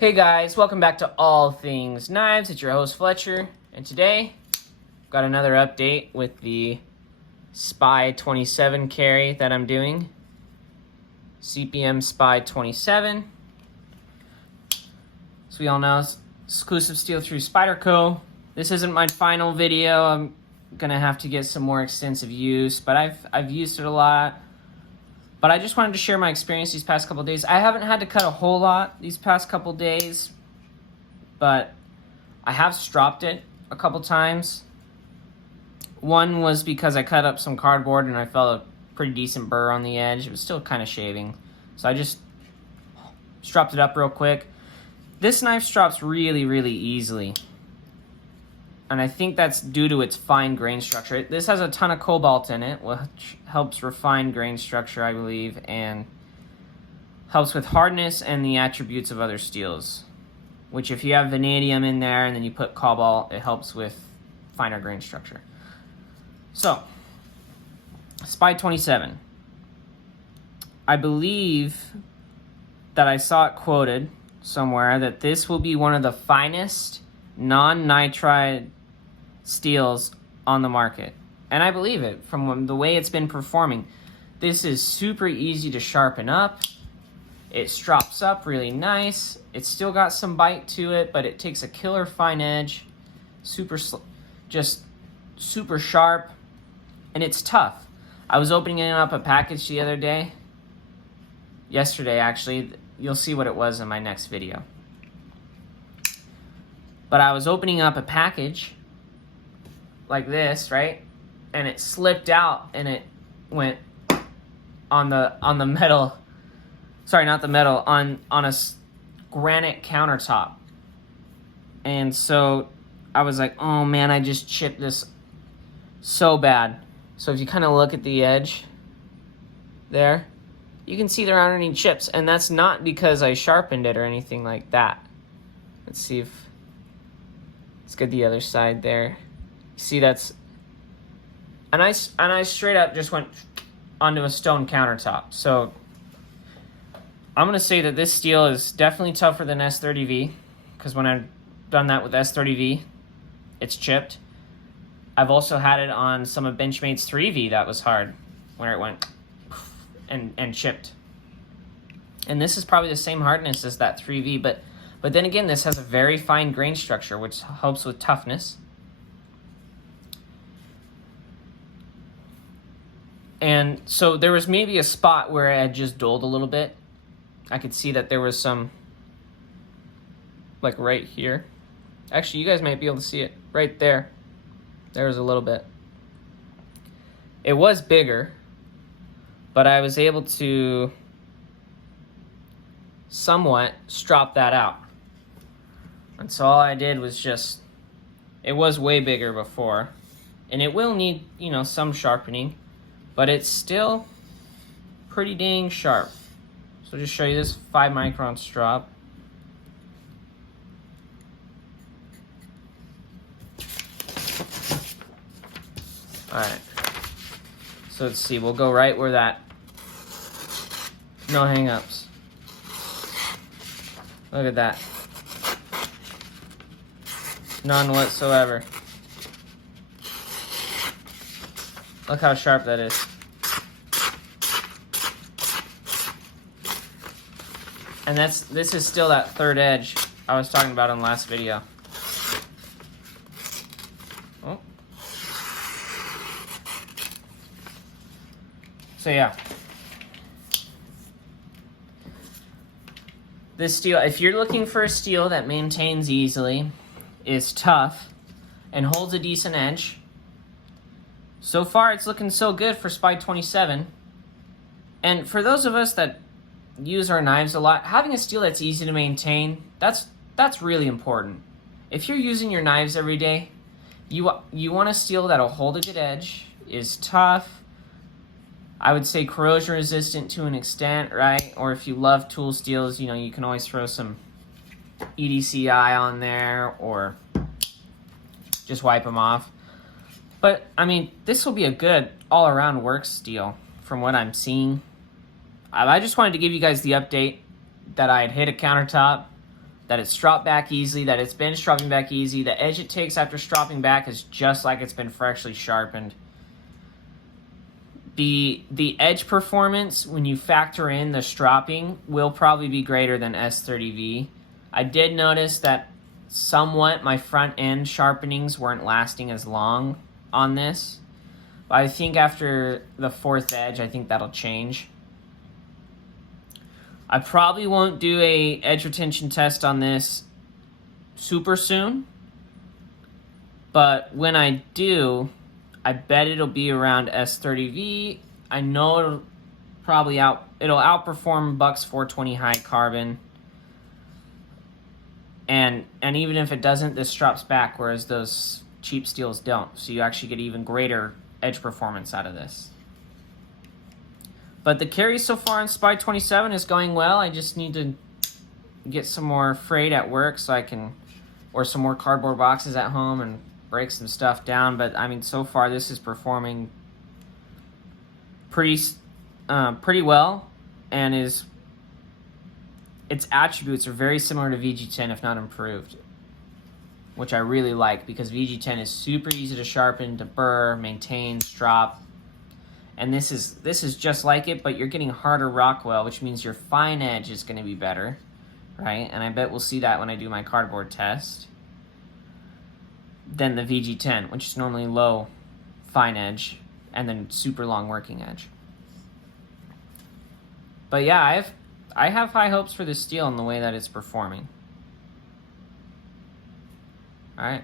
Hey guys, welcome back to All Things Knives. It's your host Fletcher, and today I've got another update with the SPY-27 carry that I'm doing. CPM SPY-27. As we all know, it's exclusive steel through Spyderco. This isn't my final video. I'm gonna have to get some more extensive use, but I've used it a lot. But I just wanted to share my experience these past couple days. I haven't had to cut a whole lot these past couple days, but I have stropped it a couple times. One was because I cut up some cardboard and I felt a pretty decent burr on the edge. It was still kind of shaving, so I just stropped it up real quick. This knife strops really, really easily, and I think that's due to its fine grain structure. This has a ton of cobalt in it, which helps refine grain structure, I believe, and helps with hardness and the attributes of other steels, which if you have vanadium in there and then you put cobalt, it helps with finer grain structure. So, SPY-27. I believe that I saw it quoted somewhere that this will be one of the finest non-nitride steels on the market, and I believe it from the way it's been performing. This is super easy to sharpen up. It strops up really nice. It's still got some bite to it, but it takes a killer fine edge, just super sharp, and it's tough. I was opening up a package the other day, yesterday actually. You'll see what it was in my next video. But I was opening up a package like this, right? And it slipped out and it went on the metal. Sorry, not the metal, on a granite countertop. And so I was like, oh man, I just chipped this so bad. So if you kind of look at the edge there, you can see there aren't any chips, and that's not because I sharpened it or anything like that. Let's see if let's get the other side there. See, that's and I straight up just went onto a stone countertop. So I'm gonna say that this steel is definitely tougher than S30V, because when I've done that with S30V, it's chipped. I've also had it on some of Benchmade's 3V that was hard, where it went and chipped. And this is probably the same hardness as that 3V, but then again, this has a very fine grain structure, which helps with toughness. And so there was maybe a spot where it had just dulled a little bit. I could see that there was some, like right here. Actually, you guys might be able to see it right there. There was a little bit. It was bigger, but I was able to somewhat strop that out. And so all I did was just, it was way bigger before, and it will need, you know, some sharpening, but it's still pretty dang sharp. So just show you this 5 micron strop. Alright, so let's see, we'll go right where that, no hang-ups. Look at that. None whatsoever. Look how sharp that is. And this is still that third edge I was talking about in the last video. Oh. So yeah. This steel, if you're looking for a steel that maintains easily, is tough, and holds a decent edge, so far it's looking so good for SPY-27. And for those of us that use our knives a lot, having a steel that's easy to maintain, that's really important. If you're using your knives every day, you want a steel that'll hold a good edge, is tough, I would say corrosion resistant to an extent, right? Or if you love tool steels, you know, you can always throw some EDCI on there or just wipe them off. But, I mean, this will be a good all-around work steel from what I'm seeing. I just wanted to give you guys the update that I had hit a countertop that it's dropped back easily, that it's been dropping back easy. The edge it takes after stropping back is just like it's been freshly sharpened. The edge performance, when you factor in the stropping, will probably be greater than S30V. I did notice that somewhat my front end sharpenings weren't lasting as long on this. But I think after the fourth edge, I think that'll change. I probably won't do a edge retention test on this super soon. But when I do, I bet it'll be around S30V. I know it'll probably it'll outperform Buck's 420 high carbon. And even if it doesn't, this drops back, whereas those cheap steels don't. So you actually get even greater edge performance out of this. But the carry so far on SPY-27 is going well. I just need to get some more freight at work so I can, or some more cardboard boxes at home and break some stuff down. But I mean, so far this is performing pretty well, and its attributes are very similar to VG10, if not improved, which I really like, because VG10 is super easy to sharpen, to burr, maintain, strop. And this is just like it, but you're getting harder Rockwell, which means your fine edge is going to be better, right? And I bet we'll see that when I do my cardboard test, than the VG10, which is normally low fine edge and then super long working edge. But yeah, I have high hopes for this steel in the way that it's performing. All right.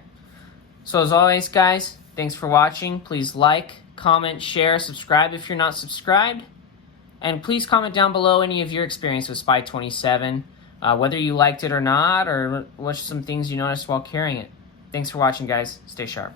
So as always, guys, thanks for watching. Please like, comment, share, subscribe if you're not subscribed. And please comment down below any of your experience with SPY-27, whether you liked it or not, or what's some things you noticed while carrying it. Thanks for watching, guys. Stay sharp.